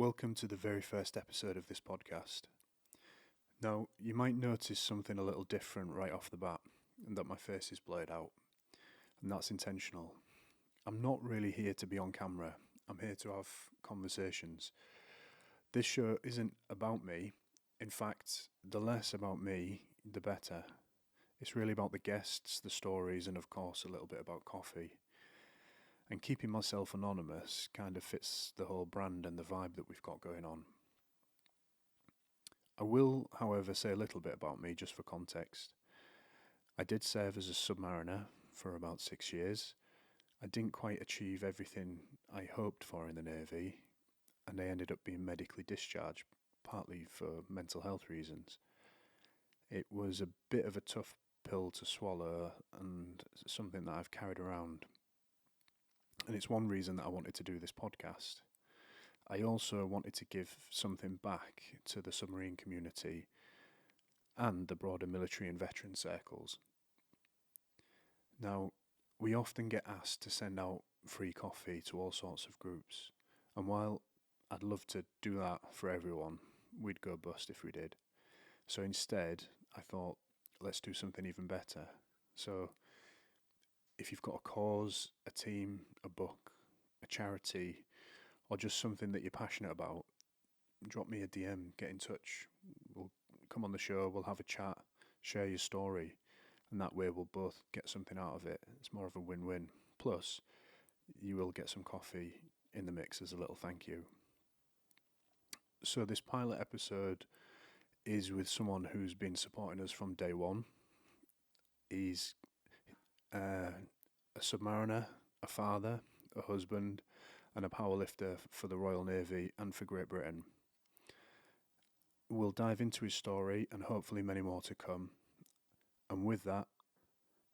Welcome to the very first episode of this podcast. Now, you might notice something a little different right off the bat, and that my face is blurred out, and that's intentional. I'm not really here to be on camera, I'm here to have conversations. This show isn't about me. In fact, the less about me, the better. It's really about the guests, the stories, and of course a little bit about coffee. And keeping myself anonymous kind of fits the whole brand and the vibe that we've got going on. I will, however, say a little bit about me just for context. I did serve as a submariner for about 6 years. I didn't quite achieve everything I hoped for in the Navy, and I ended up being medically discharged, partly for mental health reasons. It was a bit of a tough pill to swallow and something that I've carried around. And it's one reason that I wanted to do this podcast. I also wanted to give something back to the submarine community and the broader military and veteran circles. Now, we often get asked to send out free coffee to all sorts of groups, and while I'd love to do that for everyone, we'd go bust if we did. So instead, I thought, let's do something even better. So if you've got a cause, a team, a book, a charity, or just something that you're passionate about, drop me a DM, get in touch. We'll come on the show, we'll have a chat, share your story, and that way we'll both get something out of it. It's more of a win-win. Plus, you will get some coffee in the mix as a little thank you. So this pilot episode is with someone who's been supporting us from day one. He's a submariner, a father, a husband, and a powerlifter for the Royal Navy and for Great Britain. We'll dive into his story and hopefully many more to come. And with that,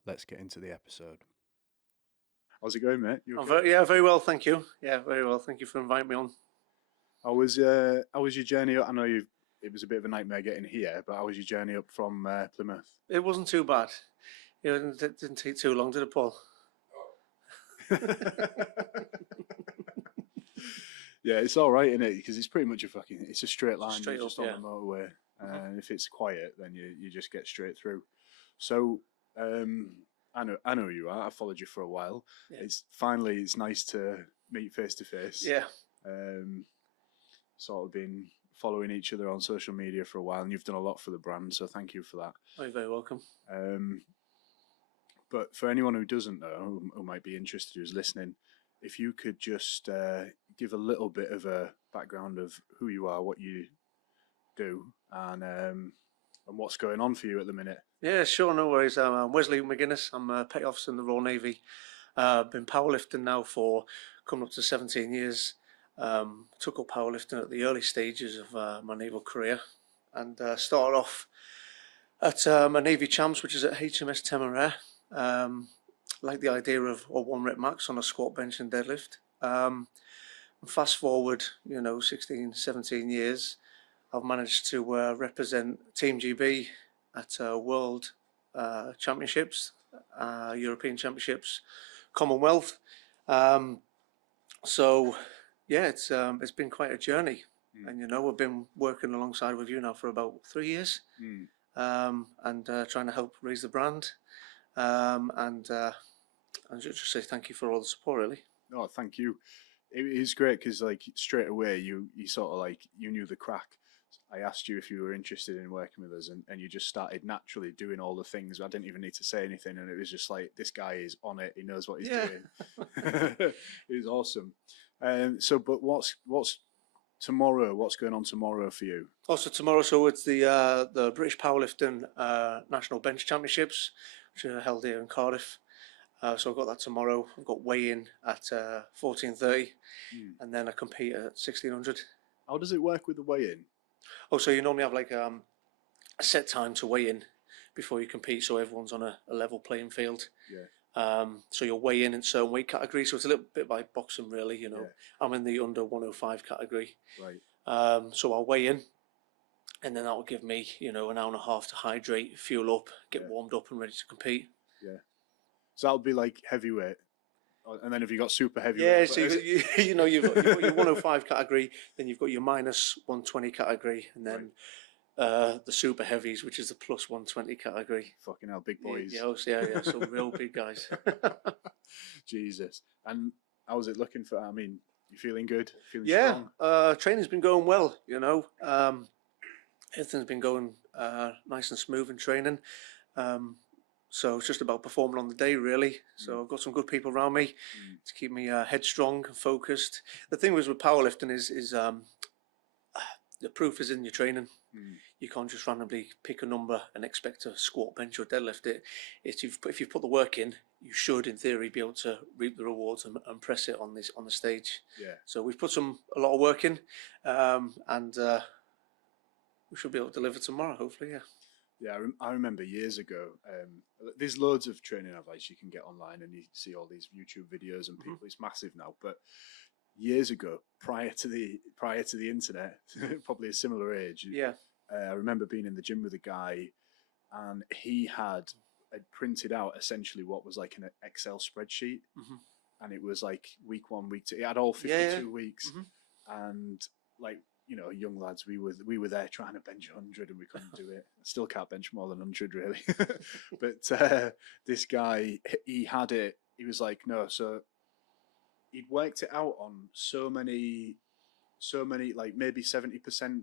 let's get into the episode. How's it going, mate? You okay? Very well, thank you. Yeah, very well. Thank you for inviting me on. How was your journey up? I know it was a bit of a nightmare getting here, but how was your journey up from Plymouth? It wasn't too bad. It didn't take too long, did it, Paul? Yeah, it's all right, isn't it? Because it's pretty much it's a straight line. Straight just up, on the motorway. If it's quiet, then you just get straight through. So I know who you are. I followed you for a while. Yeah. It's nice to meet face to face. Yeah. Sort of been following each other on social media for a while, and you've done a lot for the brand, so thank you for that. Oh, you're very welcome. But for anyone who doesn't know, who might be interested, who's listening, if you could just give a little bit of a background of who you are, what you do, and what's going on for you at the minute. Yeah, sure, no worries. I'm Wesley McGuinness. I'm a petty officer in the Royal Navy. Been powerlifting now for coming up to 17 years. Took up powerlifting at the early stages of my naval career, and started off at my Navy Champs, which is at HMS Temeraire. Like the idea of a 1 rep max on a squat, bench and deadlift. Fast forward, 16, 17 years, I've managed to represent Team GB at World Championships, European Championships, Commonwealth. So yeah, it's been quite a journey. And we've been working alongside with you now for about 3 years, and trying to help raise the brand. And just say thank you for all the support, really. No, thank you. It is great because straight away you sort of you knew the crack. I asked you if you were interested in working with us, and you just started naturally doing all the things. I didn't even need to say anything, and it was just this guy is on it. He knows what he's doing. It was awesome. But what's tomorrow? What's going on tomorrow for you? Also tomorrow, so it's the British Powerlifting National Bench Championships, which are held here in Cardiff. So I've got that tomorrow. I've got weigh-in at 14:30, and then I compete at 1600. How does it work with the weigh-in? Oh, so you normally have a set time to weigh in before you compete, so everyone's on a level playing field. Yeah. So you'll weigh in certain weight categories. So it's a little bit like boxing, really. Yeah. I'm in the under 105 category. Right. So I'll weigh in, and then that will give me, an hour and a half to hydrate, fuel up, get warmed up, and ready to compete. Yeah. So that'll be like heavyweight. And then have you got super heavy? Yeah, so you've got your 105 category, then you've got your minus 120 category, and then the super heavies, which is the plus 120 category. Fucking hell, big boys. Yeah, some real big guys. Jesus. And how was it looking for? I mean, you feeling good? Feeling strong? Training's been going well. Everything's been going nice and smooth in training. So it's just about performing on the day, really. So I've got some good people around me to keep me headstrong and focused. The thing with powerlifting is the proof is in your training. You can't just randomly pick a number and expect to squat, bench, or deadlift it. If you put the work in, you should, in theory, be able to reap the rewards and press it on the stage. Yeah. So we've put a lot of work in, and we should be able to deliver tomorrow, hopefully. Yeah. Yeah, I remember years ago. There's loads of training advice you can get online, and you see all these YouTube videos and people. It's massive now, but years ago, prior to the internet, probably a similar age. Yeah. I remember being in the gym with a guy, and he had printed out essentially what was like an Excel spreadsheet, and it was like week 1, week 2. It had all 52 weeks, and like, young lads, we were there trying to bench 100 and we couldn't do it. I still can't bench more than 100 really. But this guy, he had it. He was like, no, so he'd worked it out on so many, like maybe 70%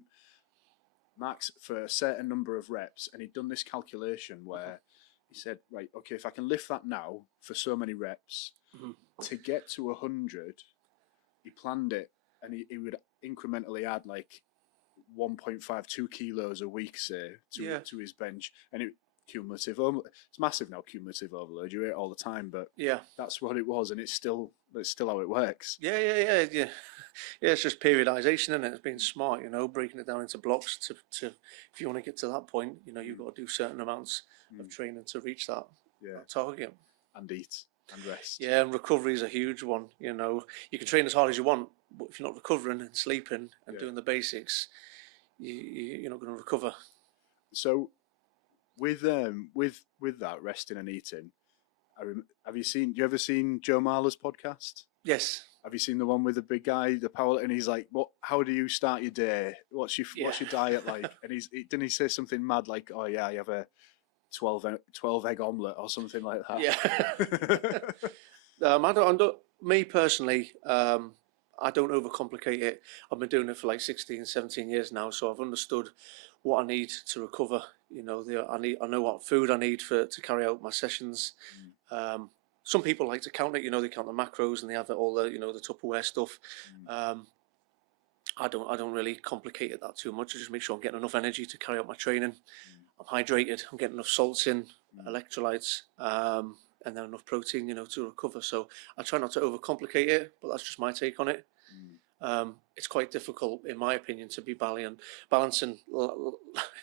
max for a certain number of reps, and he'd done this calculation where he said, right, okay, if I can lift that now for so many reps, to get to 100, he planned it, and he would incrementally add like 1.52 kilos a week, say, to his bench, and it cumulative. It's massive now, cumulative overload. You hear it all the time, but that's what it was, and it's still how it works. Yeah. It's just periodization, and it's being smart, breaking it down into blocks to if you want to get to that point, you've got to do certain amounts of training to reach that target. And eat and rest. Yeah, and recovery is a huge one. You can train as hard as you want, but if you're not recovering and sleeping and doing the basics, you're not going to recover. So, with that resting and eating, do you ever seen Joe Marler's podcast? Yes. Have you seen the one with the big guy, the power? And he's like, "What? How do you start your day? What's your diet like?" And didn't he say something mad like, "Oh yeah, I have a 12 egg omelette or something like that." Yeah. Me personally, I don't overcomplicate it. I've been doing it for like 16, 17 years now, so I've understood what I need to recover. I know what food I need to carry out my sessions. Some people like to count it. They count the macros and they have all the the Tupperware stuff. I don't really complicate it that too much. I just make sure I'm getting enough energy to carry out my training. I'm hydrated. I'm getting enough salts in, electrolytes, and then enough protein, to recover. So I try not to overcomplicate it, but that's just my take on it. It's quite difficult, in my opinion, to be balancing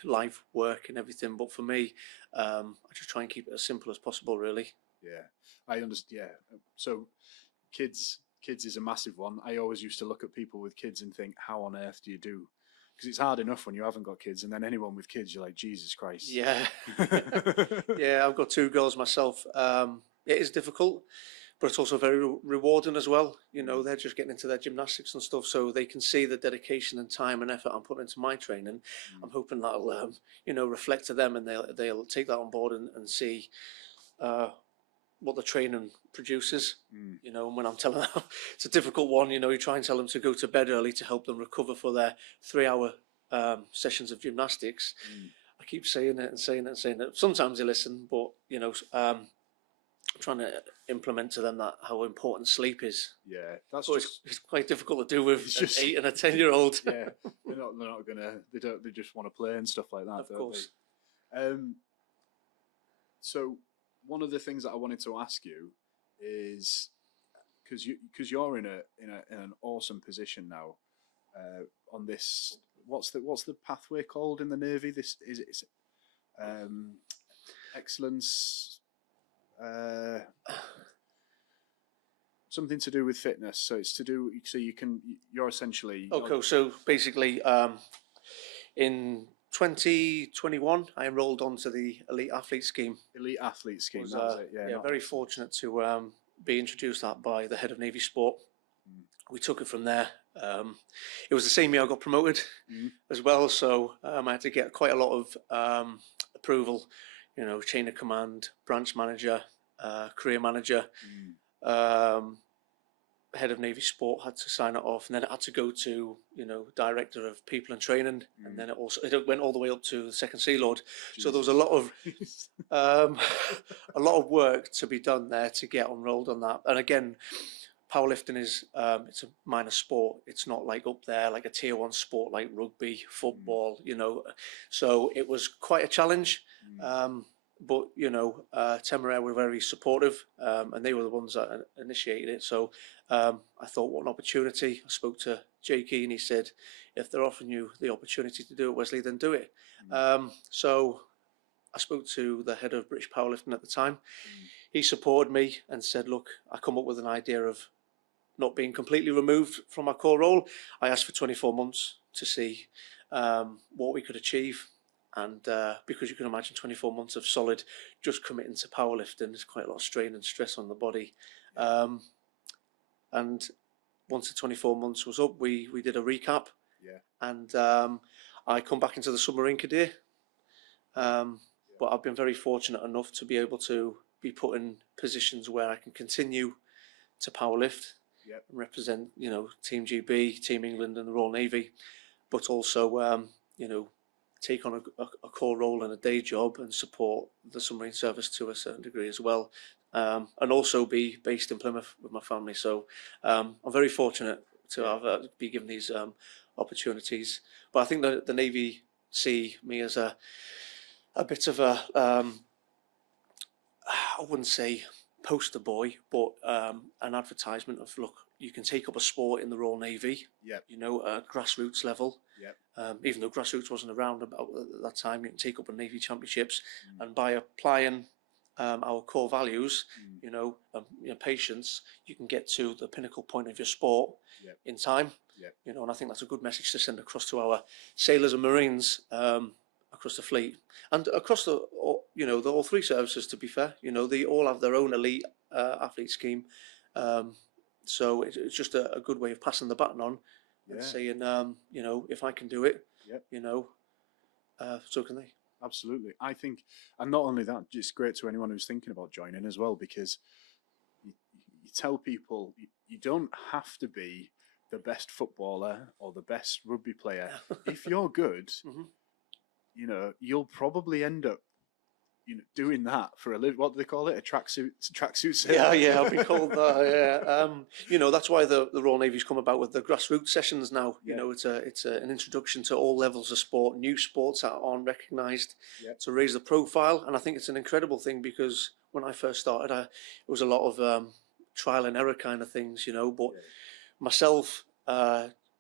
life, work, and everything. But for me, I just try and keep it as simple as possible, really. Yeah, I understand. Yeah, so kids is a massive one. I always used to look at people with kids and think, how on earth do you do? Because it's hard enough when you haven't got kids, and then anyone with kids, you're like, Jesus Christ. Yeah. Yeah, I've got 2 girls myself. It is difficult, but it's also very rewarding as well. They're just getting into their gymnastics and stuff, so they can see the dedication and time and effort I'm putting into my training. I'm hoping that'll, reflect to them, and they'll take that on board and see what the training produces. And when I'm telling them, it's a difficult one. You try and tell them to go to bed early to help them recover for their 3-hour sessions of gymnastics. I keep saying it and saying it and saying it. Sometimes they listen, but trying to implement to them that how important sleep is. Yeah, it's quite difficult to do with an 8 and a 10-year-old. Yeah, they're not gonna. They just want to play and stuff like that. Of course. So one of the things that I wanted to ask you is because you're in an awesome position now on this. What's the pathway called in the Navy? This is excellence. Something to do with fitness. So it's to do. So you're essentially. Okay, so basically, in 2021, I enrolled onto the Elite Athlete Scheme. Elite Athlete Scheme. That was it. Yeah, very fortunate to be introduced that by the head of Navy Sport. We took it from there. It was the same year I got promoted as well, so I had to get quite a lot of approval, chain of command, branch manager, career manager, head of Navy Sport had to sign it off, and then it had to go to director of people and training, and then it went all the way up to the second Sea Lord. Jesus. So there was a lot of a lot of work to be done there to get enrolled on that. And again, powerlifting is it's a minor sport. It's not like up there like a tier 1 sport like rugby, football, so it was quite a challenge. But Temeraire were very supportive, and they were the ones that initiated it. So I thought, what an opportunity. I spoke to Jakey, and he said, if they're offering you the opportunity to do it, Wesley, then do it. So I spoke to the head of British Powerlifting at the time. He supported me and said, look, I come up with an idea of not being completely removed from my core role. I asked for 24 months to see what we could achieve. And because you can imagine 24 months of solid, just committing to powerlifting, there's quite a lot of strain and stress on the body. And once the 24 months was up, we did a recap. And I come back into the submarine career. But I've been very fortunate enough to be able to be put in positions where I can continue to powerlift and represent, Team GB, Team England and the Royal Navy, but also, take on a core role in a day job and support the submarine service to a certain degree as well, and also be based in Plymouth with my family. So I'm very fortunate to have be given these opportunities. But I think that the Navy see me as a bit of a I wouldn't say poster boy, but an advertisement of, look, you can take up a sport in the Royal Navy, at grassroots level. Even though grassroots wasn't around about at that time, you can take up a Navy championships, and by applying our core values, patience, you can get to the pinnacle point of your sport in time. And I think that's a good message to send across to our sailors and Marines across the fleet and across the all three services. To be fair, they all have their own elite athlete scheme. So it's just a good way of passing the baton on and saying, if I can do it, so can they. Absolutely. I think, and not only that, it's great to anyone who's thinking about joining as well, because you tell people you don't have to be the best footballer or the best rugby player. If you're good, you'll probably end up doing that for a living. What do they call it? A tracksuit sailor? Yeah, I've been called that. That's why the Royal Navy's come about with the grassroots sessions now. It's an introduction to all levels of sport, new sports that aren't recognised, to raise the profile. And I think it's an incredible thing, because when I first started, it was a lot of trial and error kind of things, but myself,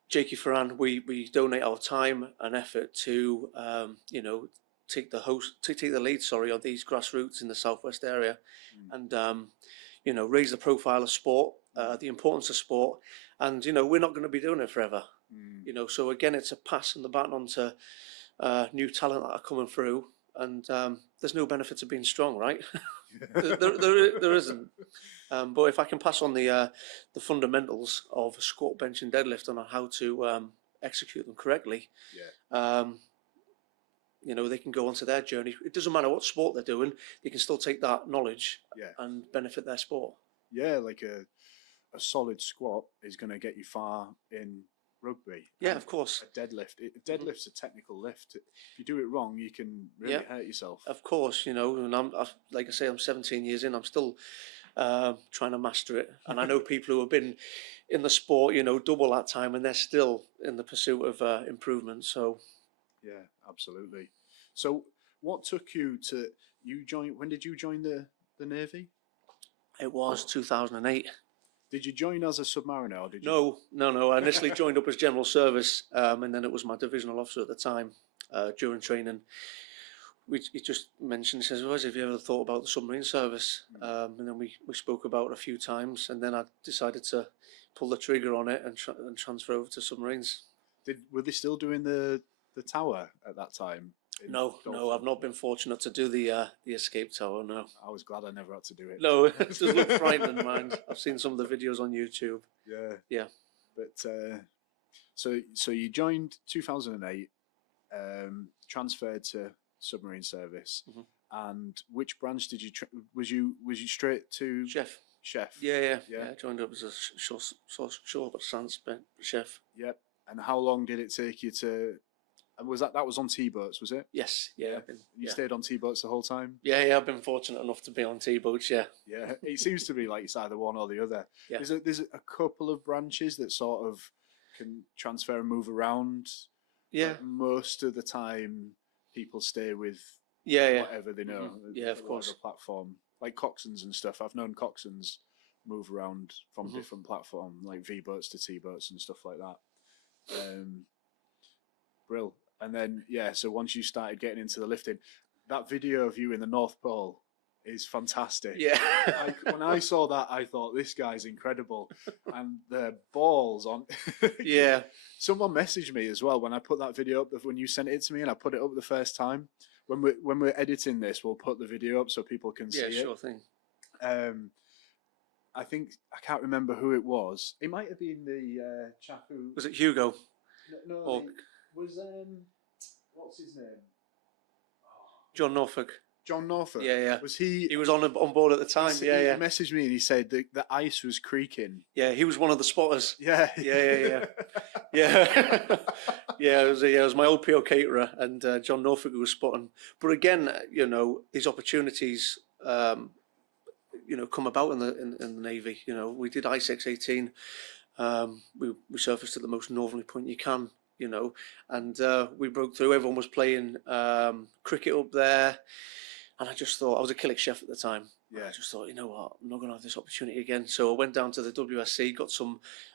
Jakey Ferran, we donate our time and effort to, take the lead, of these grassroots in the southwest area, and raise the profile of sport, the importance of sport, and we're not going to be doing it forever, So again, it's a pass and the baton on to new talent that are coming through, and there's no benefit to being strong, right? there isn't. But if I can pass on the fundamentals of a squat, bench, and deadlift, and on how to execute them correctly, they can go onto their journey. It doesn't matter what sport they're doing; they can still take that knowledge and benefit their sport. Yeah, like a solid squat is going to get you far in rugby. Yeah, of course. A deadlift's a technical lift. If you do it wrong, you can really hurt yourself. Of course, and like I say, I'm 17 years in. I'm still trying to master it, and I know people who have been in the sport, double that time, and they're still in the pursuit of improvement. So. Yeah, absolutely. So what took you to join? When did you join the Navy? It was 2008. Did you join as a submariner, or did you? No. I initially joined up as general service, and then it was my divisional officer at the time. During training, he just mentioned, he says, "Well, have you ever thought about the submarine service?" And then we spoke about it a few times, and then I decided to pull the trigger on it and transfer over to submarines. Were they still doing the tower at that time? No, I've not been fortunate to do the escape tower. No, I was glad I never had to do it. no, it does look frightening, mind. I've seen some of the videos on YouTube. Yeah, Yeah. But so you joined 2008, transferred to submarine service, and which branch did you? Was you straight to Chef? Chef. Yeah. I joined up as a shore chef. Yep. And how long did it take you to? And was that was on T-boats, was it? Yes. Yeah. You stayed on T-boats the whole time? Yeah. I've been fortunate enough to be on T-boats. Yeah. Yeah. It seems to be like it's either one or the other. Yeah. There's a couple of branches that sort of can transfer and move around. Yeah. But most of the time, people stay with whatever they know. Yeah, of course. Platform like coxswains and stuff. I've known coxswains move around from different platforms, like V boats to T boats and stuff like that. Brill. And then so once you started getting into the lifting, that video of you in the North Pole is fantastic. Yeah. When I saw that, I thought this guy's incredible, and the balls on. Yeah. Someone messaged me as well when I put that video up. When you sent it to me, and I put it up the first time. When we're editing this, we'll put the video up so people can see it. Yeah, sure thing. I think I can't remember who it was. It might have been the chap who was it Hugo? No, or... was what's his name? John Norfolk. John Norfolk. Yeah. Was he? He was on board at the time. He messaged me and he said the ice was creaking. Yeah, he was one of the spotters. Yeah. Yeah. It was my old PO caterer and John Norfolk who was spotting. But again, these opportunities, come about in the Navy. We did ISEX 18. We surfaced at the most northerly point you can. And we broke through. Everyone was playing cricket up there. And I just thought, I was a Killick chef at the time. Yeah. I just thought, you know what, I'm not going to have this opportunity again. So I went down to the WSC, got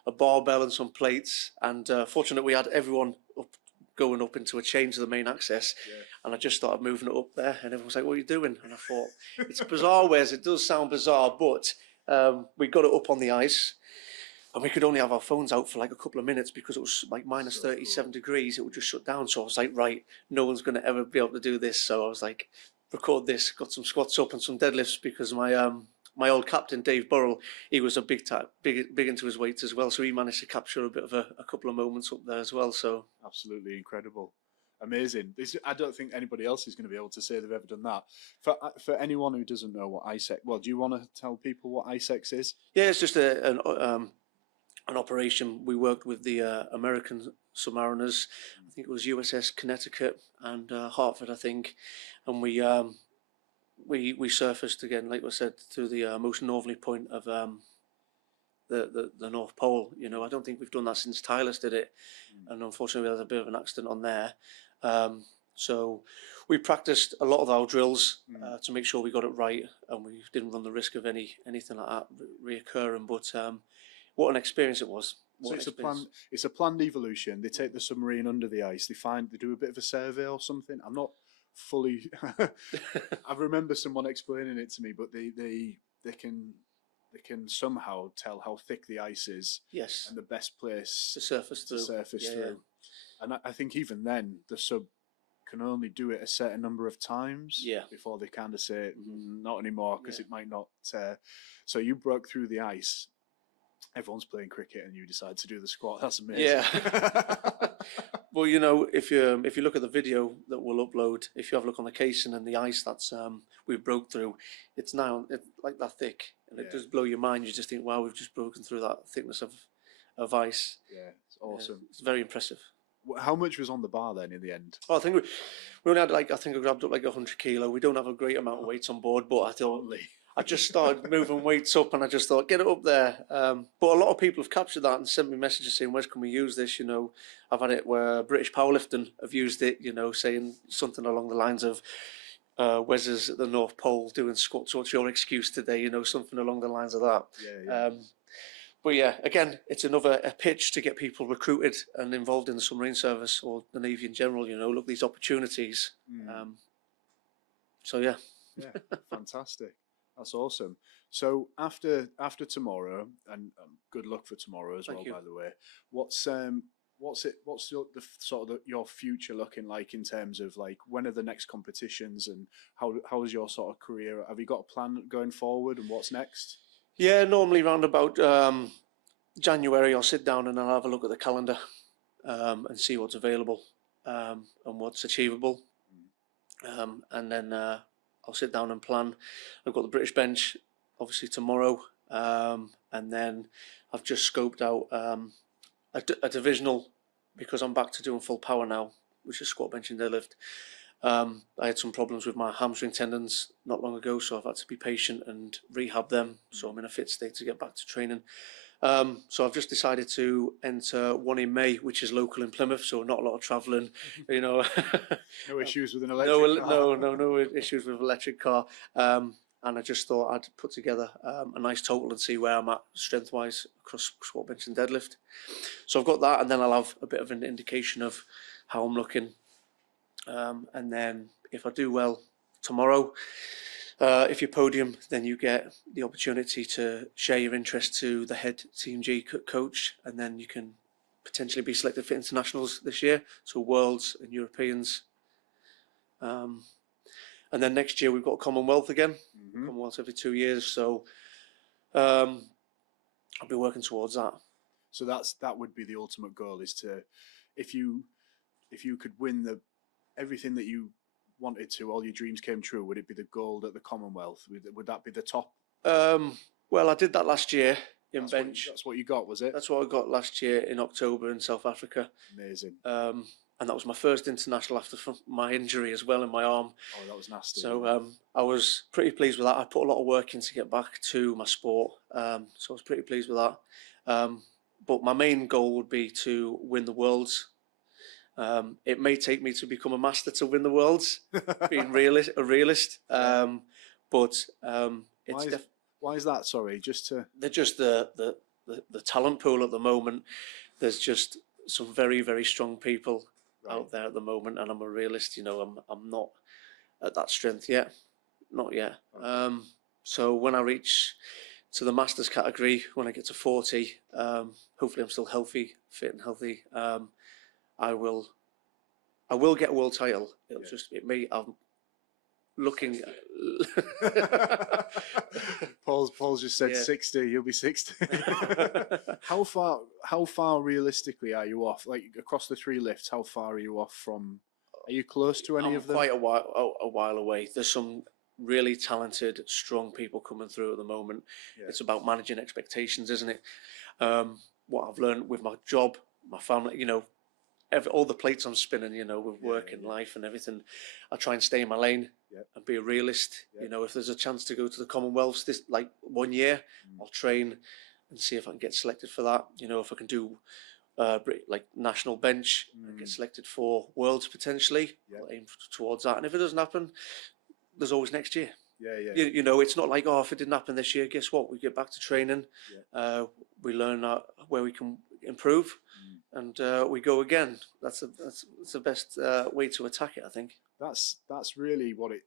a barbell and some plates. And fortunately, we had everyone going up into a chain to the main access. Yeah. And I just started moving it up there. And everyone was like, what are you doing? And I thought, it's bizarre, Wes. It does sound bizarre, but we got it up on the ice. And we could only have our phones out for like a couple of minutes because it was like minus 37 degrees. It would just shut down. So I was like, right, no one's going to ever be able to do this. So I was like, record this, got some squats up and some deadlifts because my old captain, Dave Burrell, he was a big into his weights as well. So he managed to capture a bit of a couple of moments up there as well. So absolutely incredible. Amazing. I don't think anybody else is going to be able to say they've ever done that. For anyone who doesn't know what ISEX, well, do you want to tell people what ISEX is? Yeah, it's just an operation. We worked with the American submariners. I think it was USS Connecticut and Hartford, I think, and we surfaced again, like I said, through the most northerly point of the North Pole. I don't think we've done that since Tylers did it, and unfortunately we had a bit of an accident on there. So we practiced a lot of our drills to make sure we got it right, and we didn't run the risk of anything like that reoccurring. But what an experience it was. It's a planned evolution. They take the submarine under the ice. They do a bit of a survey or something. I'm not fully. I remember someone explaining it to me, but they can somehow tell how thick the ice is. Yes. And the best place to surface through. Yeah. And I think even then the sub can only do it a certain number of times. Yeah. Before they kind of say not anymore because it might not. So you broke through the ice. Everyone's playing cricket and you decide to do the squat. That's amazing. Yeah. Well, if you look at the video that we'll upload, if you have a look on the casing and the ice that's we broke through, it's like that thick, and it does blow your mind. You just think, wow, we've just broken through that thickness of ice. Yeah, it's awesome. It's very impressive. How much was on the bar then in the end? Oh, I think we only had I think I grabbed up like 100 kilo. We don't have a great amount of weights on board, but I thought I just started moving weights up and I just thought, get it up there. But a lot of people have captured that and sent me messages saying, where can we use this? I've had it where British Powerlifting have used it, saying something along the lines of, Wes is at the North Pole doing squats. What's your excuse today? Something along the lines of that. Yeah. But yeah, again, it's another pitch to get people recruited and involved in the submarine service or the Navy in general. Look, these opportunities. So yeah. Yeah, fantastic. That's awesome. So after tomorrow, and good luck for tomorrow as well, by the way. What's What's your future looking like in terms of like when are the next competitions and how is your sort of career? Have you got a plan going forward and what's next? Yeah, normally round about January, I'll sit down and I'll have a look at the calendar and see what's available and what's achievable. And then I'll sit down and plan. I've got the British bench obviously tomorrow, and then I've just scoped out a divisional because I'm back to doing full power now, which is squat, bench, and deadlift. I had some problems with my hamstring tendons not long ago, so I've had to be patient and rehab them. So I'm in a fit state to get back to training. So I've just decided to enter one in May, which is local in Plymouth, so not a lot of travelling, you know. No issues with an electric car? No issues with electric car. And I just thought I'd put together a nice total and see where I'm at strength-wise across squat, bench and deadlift. So I've got that, and then I'll have a bit of an indication of how I'm looking. And then if I do well tomorrow, if you podium, then you get the opportunity to share your interest to the head Team G coach, and then you can potentially be selected for internationals this year, so Worlds and Europeans. And then next year we've got Commonwealth again, Commonwealth every 2 years, so I'll be working towards that. So that would be the ultimate goal, is to, if you could win everything that you wanted to, all your dreams came true, would it be the gold at the Commonwealth? Would that be the top? Well, I did that last year in bench. That's what you got, was it? That's what I got last year in October in South Africa. Amazing. And that was my first international after my injury as well in my arm. Oh, that was nasty. So I was pretty pleased with that. I put a lot of work in to get back to my sport. So I was pretty pleased with that. But my main goal would be to win the Worlds. It may take me to become a master to win the Worlds, being a realist. But it's why is that? Sorry, they're just the talent pool at the moment. There's just some very, very strong people out there at the moment, and I'm a realist. You know, I'm not at that strength yet, not yet. Okay. So when I reach to the masters category, when I get to 40, hopefully I'm still healthy, fit and healthy. I will get a world title. I'm looking. Paul's just said 60. You'll be 60. How far realistically are you off? Like across the 3 lifts, how far are you off from? Are you close to any of them? Quite a while away. There's some really talented, strong people coming through at the moment. Yeah. It's about managing expectations, isn't it? What I've learned with my job, my family, you know, all the plates I'm spinning, you know, with work and life and everything, I try and stay in my lane and be a realist. You know, if there's a chance to go to the Commonwealths this 1 year, I'll train and see if I can get selected for that. You know, if I can do national bench and get selected for Worlds potentially, I'll aim towards that. And if it doesn't happen, there's always next year. You know, it's not like, if it didn't happen this year, guess what? We get back to training. We learn where we can improve. And we go again. That's the best way to attack it, I think. That's really what it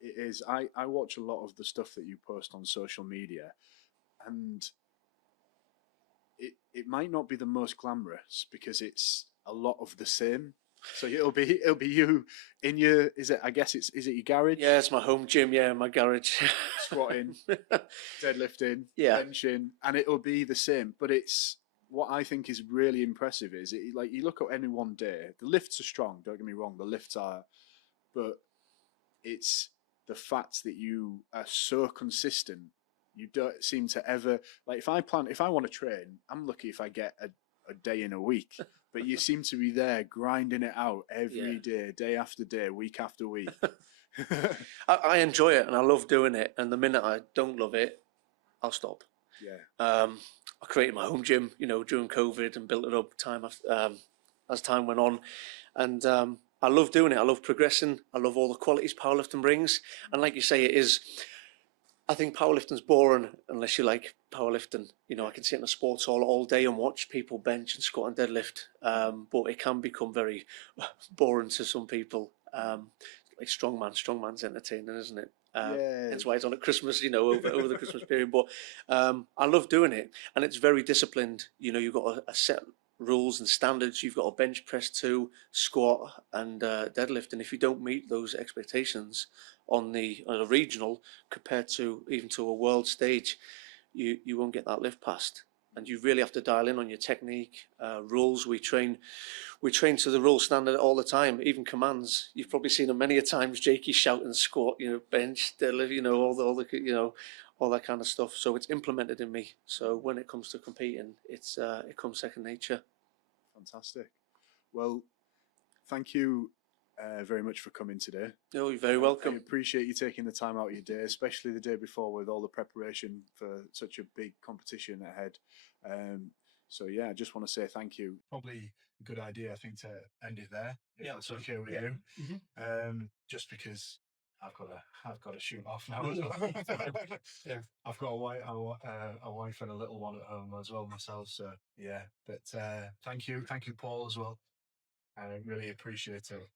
is. I watch a lot of the stuff that you post on social media, and it might not be the most glamorous because it's a lot of the same. So it'll be you in your is it your garage? Yeah, it's my home gym. Yeah, my garage. Squatting, deadlifting, benching, and it'll be the same. But it's what I think is really impressive is like you look at any one day. The lifts are strong. Don't get me wrong. The lifts are, but it's the fact that you are so consistent. You don't seem to ever if I want to train, I'm lucky if I get a day in a week. But you seem to be there grinding it out every day, day after day, week after week. I enjoy it and I love doing it. And the minute I don't love it, I'll stop. I created my home gym, you know, during COVID and built it up as time went on. And I love doing it. I love progressing. I love all the qualities powerlifting brings. And like you say, I think powerlifting's boring unless you like powerlifting. You know, I can sit in a sports hall all day and watch people bench and squat and deadlift, but it can become very boring to some people. Like strongman's entertaining, isn't it? That's why it's on at Christmas, you know, over the Christmas period. But I love doing it, and it's very disciplined. You know, you've got a set rules and standards. You've got a bench press to, squat, and deadlift. And if you don't meet those expectations on a regional compared to even to a world stage, you won't get that lift past. And you really have to dial in on your technique, rules. We train to the rule standard all the time, even commands. You've probably seen them many a times. Jakey shouting, squat, bench, deadlift, all the all that kind of stuff. So it's implemented in me. So when it comes to competing, it comes second nature. Fantastic. Well, thank you very much for coming today. No, you're very welcome. I appreciate you taking the time out of your day, especially the day before with all the preparation for such a big competition ahead. So yeah, I just want to say thank you. Probably a good idea, I think, to end it there. If that's okay with you. Mm-hmm. Just because I've got to shoot off now as well. Yeah, I've got a wife and a little one at home as well myself. So yeah, but thank you, Paul, as well. I really appreciate it.